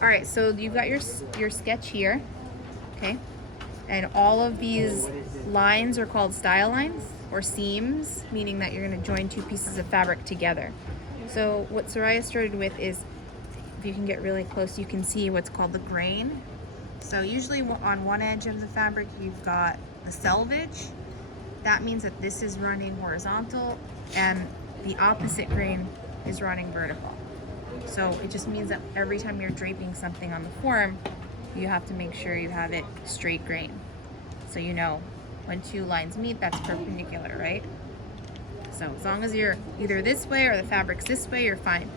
All right, so you've got your sketch here, okay? And all of these lines are called style lines or seams, meaning that you're going to join two pieces of fabric together. So what Soraya started with is, if you can get really close, you can see what's called the grain. So usually on one edge of the fabric, you've got the selvage. That means that this is running horizontal and the opposite grain is running vertical. So it just means that every time you're draping something on the form, you have to make sure you have it straight grain. So you know when two lines meet, that's perpendicular, right? So as long as you're either this way or the fabric's this way, you're fine.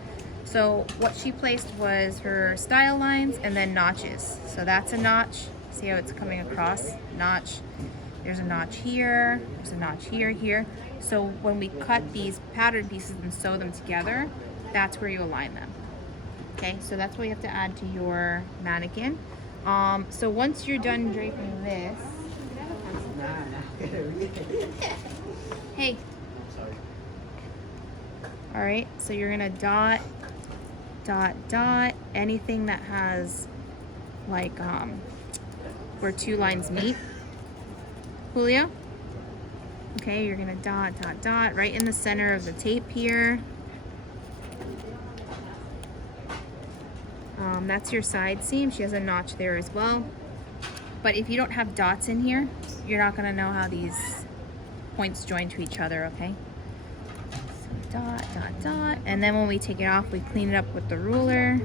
So what she placed was her style lines and then notches. So that's a notch. See how it's coming across? Notch. There's a notch here. There's a notch here, here. So when we cut these pattern pieces and sew them together, that's where you align them. Okay, so that's what you have to add to your mannequin. So once you're done draping this, hey. Sorry. All right, so you're gonna dot, dot, dot, anything that has like where two lines meet. Julio? Okay, you're gonna dot, dot, dot right in the center of the tape here. That's your side seam. She has a notch there as well. But if you don't have dots in here, you're not gonna know how these points join to each other, okay? So dot, dot, dot. And then when we take it off, we clean it up with the ruler.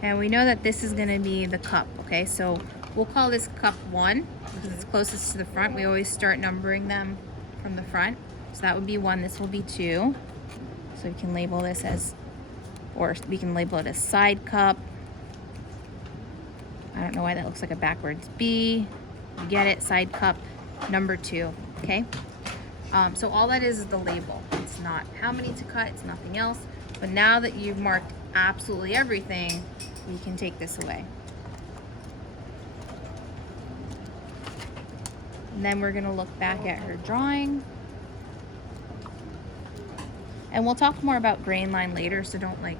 And we know that this is gonna be the cup, okay? So we'll call this cup 1 because it's closest to the front. We always start numbering them from the front. So that would be 1, this will be 2. So we can label this as, or we can label it as side cup. I don't know why that looks like a backwards B. You get it, side cup number 2, okay? So all that is the label. It's not how many to cut, it's nothing else. But now that you've marked absolutely everything, we can take this away. And then we're gonna look back at her drawing. And we'll talk more about grain line later, so don't like,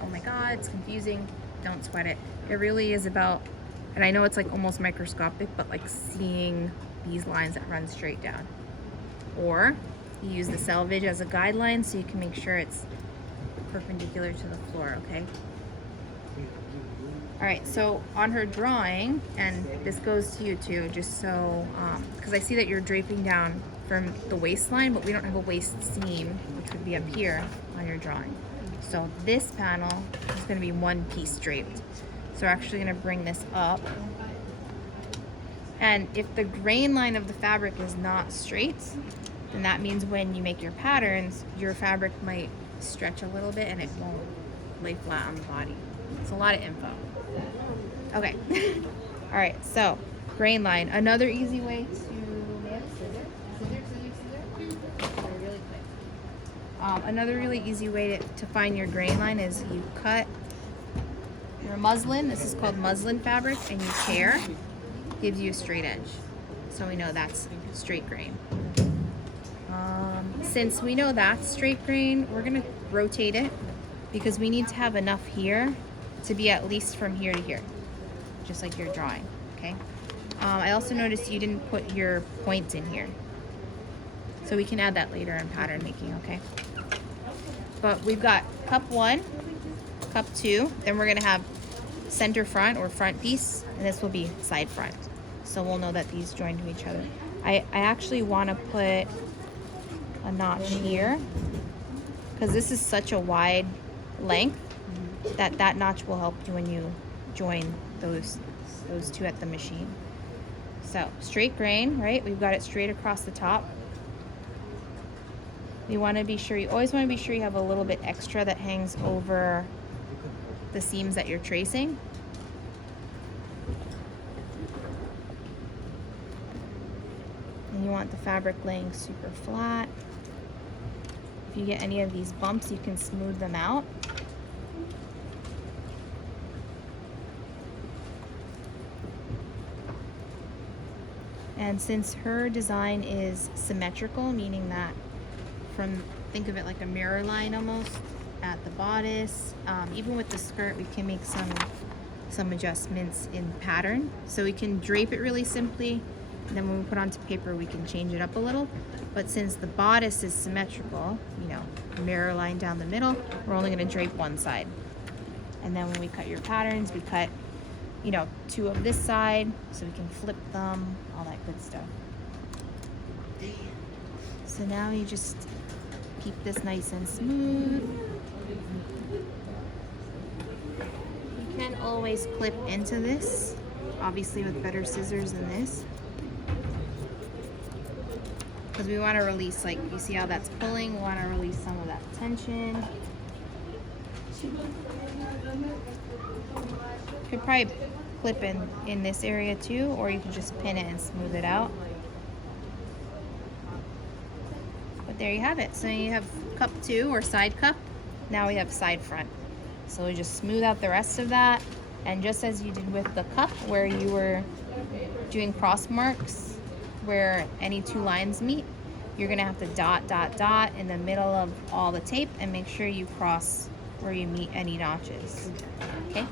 oh my God, it's confusing. Don't sweat it. It really is about, and I know it's like almost microscopic, but like seeing these lines that run straight down. Or you use the selvage as a guideline so you can make sure it's perpendicular to the floor, okay? All right, so on her drawing, and this goes to you too, just so, because I see that you're draping down from the waistline, but we don't have a waist seam, which would be up here on your drawing. So this panel is gonna be one piece draped. So we're actually gonna bring this up. And if the grain line of the fabric is not straight, then that means when you make your patterns, your fabric might stretch a little bit and it won't lay flat on the body. It's a lot of info. Okay. All right, so grain line. Another easy way to, another really easy way to find your grain line is you cut your muslin. This is called muslin fabric, and you tear. Gives you a straight edge. So we know that's straight grain. Since we know that's straight grain, we're gonna rotate it because we need to have enough here to be at least from here to here, just like your drawing, okay? I also noticed you didn't put your points in here. So we can add that later in pattern making, okay? But we've got cup 1, cup 2, then we're gonna have center front or front piece, and this will be side front. So we'll know that these join to each other. I actually wanna put a notch here because this is such a wide length that notch will help you when you join those two at the machine. So straight grain, right? We've got it straight across the top. We want to be sure, you always want to be sure you have a little bit extra that hangs over the seams that you're tracing. And you want the fabric laying super flat. If you get any of these bumps, you can smooth them out. And since her design is symmetrical, meaning that think of it like a mirror line almost, at the bodice. Even with the skirt, we can make some adjustments in pattern. So we can drape it really simply, and then when we put onto paper, we can change it up a little. But since the bodice is symmetrical, you know, mirror line down the middle, we're only gonna drape one side. And then when we cut your patterns, we cut, you know, 2 of this side so we can flip them, all that good stuff. So now you just keep this nice and smooth. You can always clip into this, obviously with better scissors than this. Because we want to release, like, you see how that's pulling? We want to release some of that tension. You could probably clip in this area too, or you can just pin it and smooth it out. But there you have it. So you have cup 2 or side cup. Now we have side front. So we just smooth out the rest of that. And just as you did with the cup, where you were doing cross marks, where any 2 lines meet, you're gonna have to dot, dot, dot in the middle of all the tape and make sure you cross where you meet any notches. Okay?